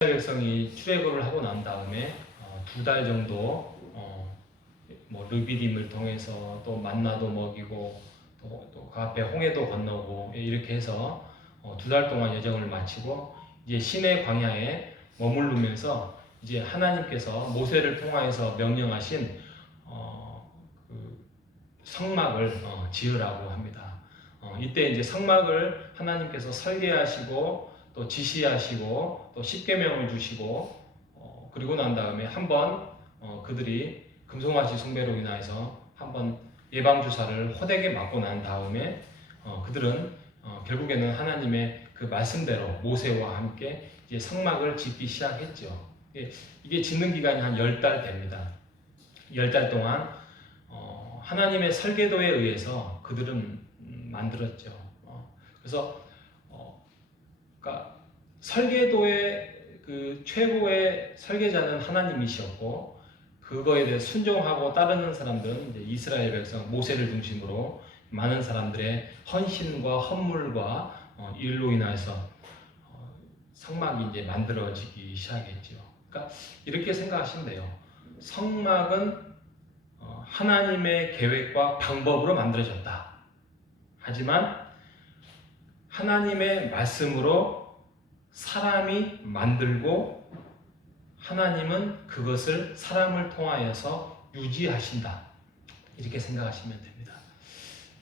이스라엘 백성이 출애굽을 하고 난 다음에 2달 정도 르비딤을 통해서 또 만나도 먹이고 또 그 앞에 홍해도 건너고 이렇게 해서 2달 동안 여정을 마치고 이제 시내 광야에 머무르면서 이제 하나님께서 모세를 통하여서 명령하신 그 성막을 지으라고 합니다. 이때 이제 성막을 하나님께서 설계하시고 또 지시하시고 또 십계명을 주시고 그리고 난 다음에 한번 그들이 금송아지 숭배로 인하여서 한번 예방주사를 호되게 맞고 난 다음에 그들은 결국에는 하나님의 그 말씀대로 모세와 함께 이제 성막을 짓기 시작했죠. 이게 짓는 기간이 한 10달 됩니다. 10달 동안 하나님의 설계도에 의해서 그들은 만들었죠. 그래서 그러니까 설계도의 그 최고의 설계자는 하나님이셨고 그거에 대해 순종하고 따르는 사람들은 이제 이스라엘 백성 모세를 중심으로 많은 사람들의 헌신과 헌물과 일로 인해서 성막이 이제 만들어지기 시작했죠. 그러니까 이렇게 생각하시면 돼요. 성막은 하나님의 계획과 방법으로 만들어졌다. 하지만 하나님의 말씀으로 사람이 만들고 하나님은 그것을 사람을 통하여서 유지하신다. 이렇게 생각하시면 됩니다.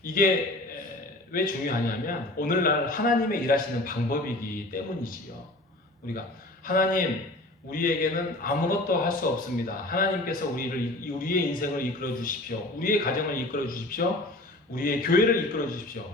이게 왜 중요하냐면 오늘날 하나님의 일하시는 방법이기 때문이지요. 우리가 하나님 우리에게는 아무것도 할 수 없습니다. 하나님께서 우리의 인생을 이끌어 주십시오. 우리의 가정을 이끌어 주십시오. 우리의 교회를 이끌어 주십시오.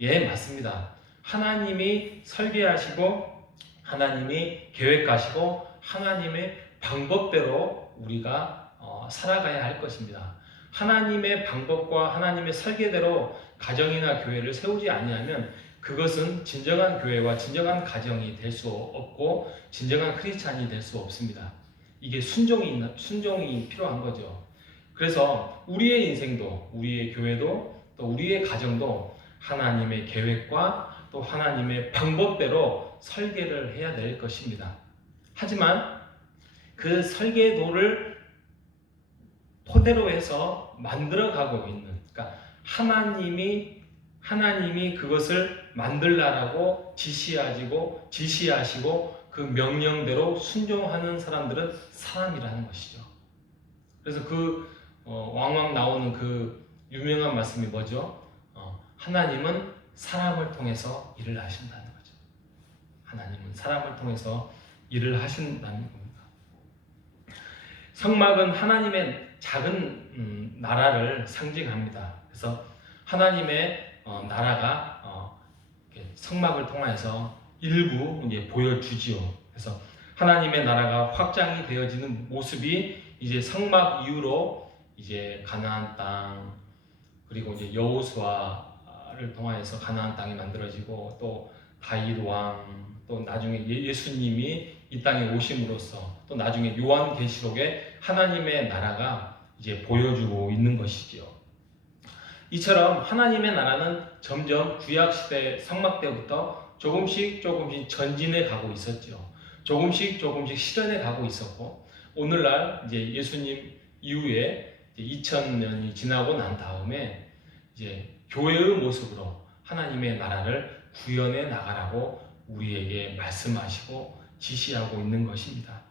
예, 맞습니다. 하나님이 설계하시고 하나님이 계획하시고 하나님의 방법대로 우리가 살아가야 할 것입니다. 하나님의 방법과 하나님의 설계대로 가정이나 교회를 세우지 아니하면 그것은 진정한 교회와 진정한 가정이 될 수 없고 진정한 크리스찬이 될 수 없습니다. 이게 순종이 필요한 거죠. 그래서 우리의 인생도 우리의 교회도 또 우리의 가정도 하나님의 계획과 또 하나님의 방법대로 설계를 해야 될 것입니다. 하지만 그 설계도를 토대로 해서 만들어가고 있는, 그러니까 하나님이 그것을 만들라라고 지시하시고 그 명령대로 순종하는 사람들은 사람이라는 것이죠. 그래서 왕왕 나오는 그 유명한 말씀이 뭐죠? 하나님은 사람을 통해서 일을 하신다는 거죠. 하나님은 사람을 통해서 일을 하신다는 겁니다. 성막은 하나님의 작은 나라를 상징합니다. 그래서 하나님의 나라가 성막을 통해서 일부 이제 보여주지요. 그래서 하나님의 나라가 확장이 되어지는 모습이 이제 성막 이후로 이제 가나안 땅 그리고 이제 여호수아를 통하여서 가나안 땅이 만들어지고 또 다윗 왕 또 나중에 예수님이 이 땅에 오심으로써 또 나중에 요한계시록에 하나님의 나라가 이제 보여주고 있는 것이지요. 이처럼 하나님의 나라는 점점 구약시대 성막 때부터 조금씩 전진해 가고 있었죠. 조금씩 실현해 가고 있었고 오늘날 이제 예수님 이후에 2000년이 지나고 난 다음에 이제 교회의 모습으로 하나님의 나라를 구현해 나가라고 우리에게 말씀하시고 지시하고 있는 것입니다.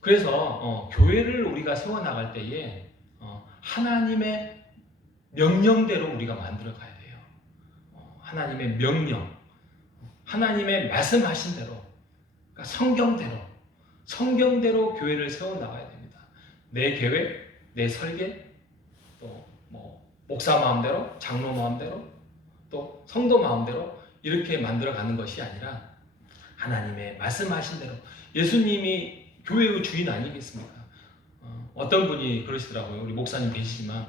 그래서 교회를 우리가 세워나갈 때에 하나님의 명령대로 우리가 만들어 가야 돼요. 하나님의 명령, 하나님의 말씀하신 대로, 그러니까 성경대로 교회를 세워나가야 됩니다. 내 계획, 내 설계, 또 목사 마음대로, 장로 마음대로, 또 성도 마음대로 이렇게 만들어가는 것이 아니라 하나님의 말씀하신 대로 예수님이 교회의 주인 아니겠습니까? 어떤 분이 그러시더라고요. 우리 목사님 계시지만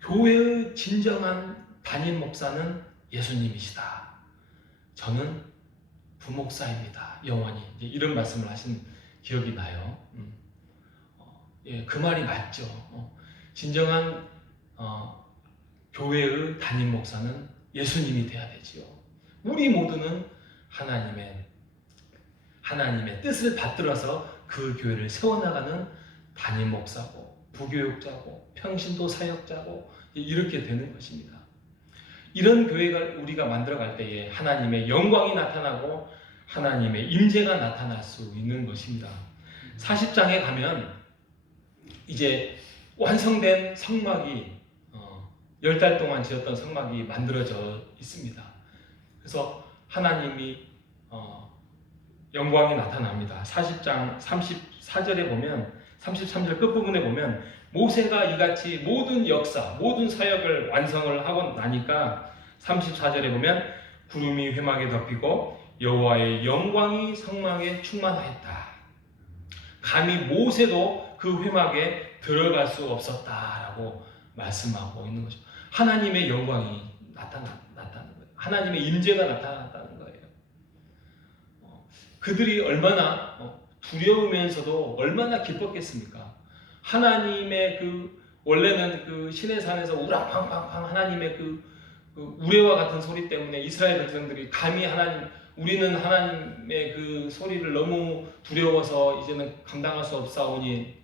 교회의 진정한 담임 목사는 예수님이시다. 저는 부목사입니다. 영원히 이런 말씀을 하신 기억이 나요. 그 말이 맞죠. 진정한 교회의 담임 목사는 예수님이 돼야 되지요. 우리 모두는 하나님의 하나님의 뜻을 받들어서 그 교회를 세워나가는 담임 목사고 부교육자고 평신도 사역자고 이렇게 되는 것입니다. 이런 교회가 우리가 만들어갈 때에 하나님의 영광이 나타나고 하나님의 임재가 나타날 수 있는 것입니다. 40장에 가면 이제 완성된 성막이 10달 동안 지었던 성막이 만들어져 있습니다. 그래서 하나님이 영광이 나타납니다. 40장 34절에 보면 33절 끝부분에 보면 모세가 이같이 모든 역사, 모든 사역을 완성을 하고 나니까 34절에 보면 구름이 회막에 덮이고 여호와의 영광이 성막에 충만하였다. 감히 모세도 그 회막에 들어갈 수 없었다라고 말씀하고 있는 거죠. 하나님의 영광이 나타나는 거예요. 하나님의 임재가 나타났다는 거예요. 그들이 얼마나 두려우면서도 얼마나 기뻤겠습니까? 하나님의 원래는 그 시내 산에서 우라팡팡팡 하나님의 그 우레와 같은 소리 때문에 이스라엘 백성들이 감히 우리는 하나님의 그 소리를 너무 두려워서 이제는 감당할 수 없사오니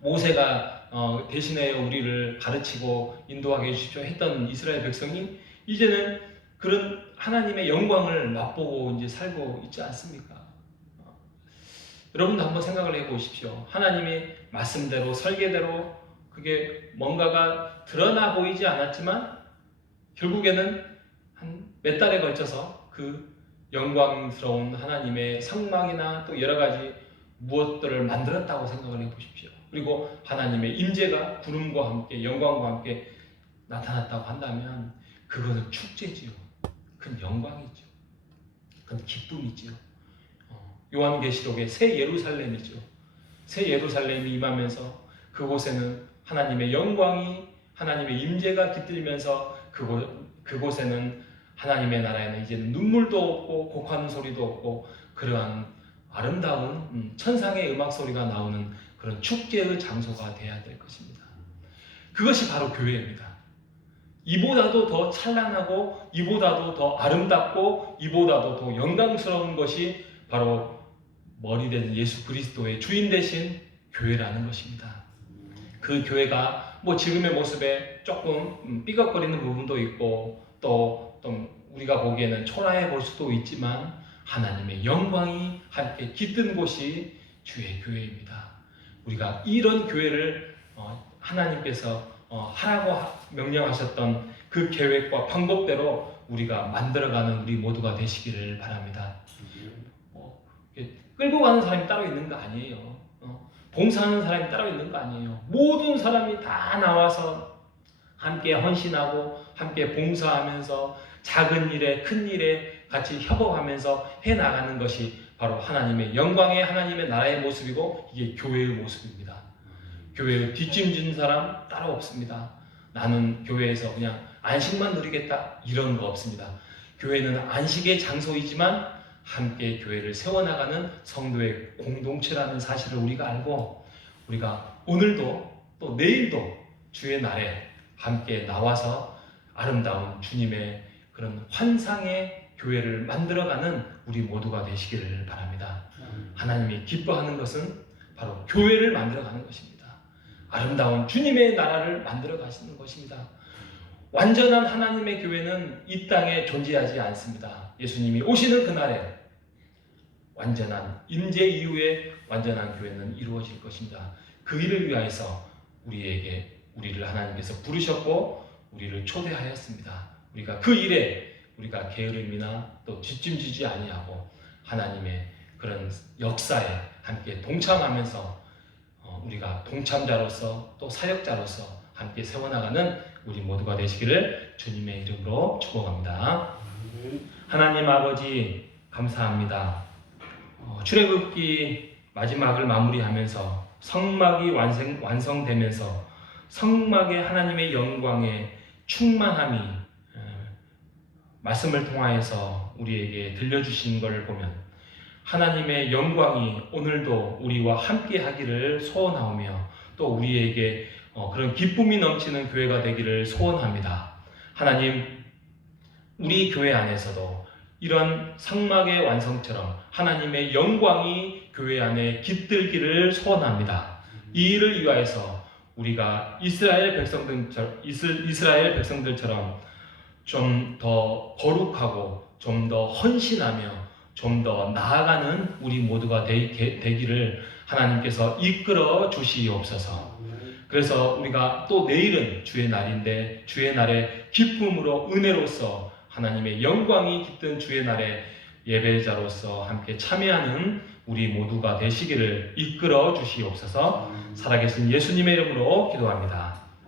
모세가 대신에 우리를 가르치고 인도하게 해주십시오 했던 이스라엘 백성이 이제는 그런 하나님의 영광을 맛보고 이제 살고 있지 않습니까? 여러분도 한번 생각을 해보십시오. 하나님의 말씀대로 설계대로 그게 뭔가가 드러나 보이지 않았지만 결국에는 한 몇 달에 걸쳐서 그 영광스러운 하나님의 성막이나 또 여러 가지 무엇들을 만들었다고 생각을 해보십시오. 그리고 하나님의 임재가 구름과 함께 영광과 함께 나타났다고 한다면 그것은 축제지요. 큰 영광이죠. 큰 기쁨이지요. 요한계시록의 새 예루살렘이죠. 새 예루살렘이 임하면서 그곳에는 하나님의 영광이 하나님의 임재가 깃들면서 그곳에는 하나님의 나라에는 이제는 눈물도 없고 곡하는 소리도 없고 그러한 아름다운 천상의 음악 소리가 나오는 그런 축제의 장소가 되어야 될 것입니다. 그것이 바로 교회입니다. 이보다도 더 찬란하고 이보다도 더 아름답고 이보다도 더 영광스러운 것이 바로 머리된 예수 그리스도의 주인 되신 교회라는 것입니다. 그 교회가 지금의 모습에 조금 삐걱거리는 부분도 있고 또 우리가 보기에는 초라해 볼 수도 있지만 하나님의 영광이 함께 깃든 곳이 주의 교회입니다. 우리가 이런 교회를 하나님께서 하라고 명령하셨던 그 계획과 방법대로 우리가 만들어가는 우리 모두가 되시기를 바랍니다. 끌고 가는 사람이 따로 있는 거 아니에요. 봉사하는 사람이 따로 있는 거 아니에요. 모든 사람이 다 나와서 함께 헌신하고 함께 봉사하면서 작은 일에 큰 일에 같이 협업하면서 해나가는 것이 바로 하나님의 영광의 하나님의 나라의 모습이고 이게 교회의 모습입니다. 교회의 뒷짐진 사람 따로 없습니다. 나는 교회에서 그냥 안식만 누리겠다 이런 거 없습니다. 교회는 안식의 장소이지만 함께 교회를 세워나가는 성도의 공동체라는 사실을 우리가 알고 우리가 오늘도 또 내일도 주의 날에 함께 나와서 아름다운 주님의 그런 환상의 교회를 만들어가는 우리 모두가 되시기를 바랍니다. 하나님이 기뻐하는 것은 바로 교회를 만들어가는 것입니다. 아름다운 주님의 나라를 만들어 가시는 것입니다. 완전한 하나님의 교회는 이 땅에 존재하지 않습니다. 예수님이 오시는 그날에 완전한 임재 이후에 완전한 교회는 이루어질 것입니다. 그 일을 위하여서 우리를 하나님께서 부르셨고 우리를 초대하였습니다. 우리가 그 일에 우리가 게으름이나 또 뒷짐지지 아니하고 하나님의 그런 역사에 함께 동참하면서 우리가 동참자로서 또 사역자로서 함께 세워나가는 우리 모두가 되시기를 주님의 이름으로 축복합니다. 하나님 아버지 감사합니다. 출애굽기 마지막을 마무리하면서 성막이 완성되면서 성막의 하나님의 영광의 충만함이 말씀을 통하여서 우리에게 들려주신 것을 보면 하나님의 영광이 오늘도 우리와 함께 하기를 소원하오며 또 우리에게 그런 기쁨이 넘치는 교회가 되기를 소원합니다. 하나님, 우리 교회 안에서도 이런 성막의 완성처럼 하나님의 영광이 교회 안에 깃들기를 소원합니다. 이 일을 위하여서 우리가 이스라엘 백성들처럼 좀 더 거룩하고 좀 더 헌신하며 좀 더 나아가는 우리 모두가 되기를 하나님께서 이끌어 주시옵소서. 그래서 우리가 또 내일은 주의 날인데 주의 날에 기쁨으로 은혜로서 하나님의 영광이 깃든 주의 날에 예배자로서 함께 참여하는 우리 모두가 되시기를 이끌어 주시옵소서. 살아계신 예수님의 이름으로 기도합니다.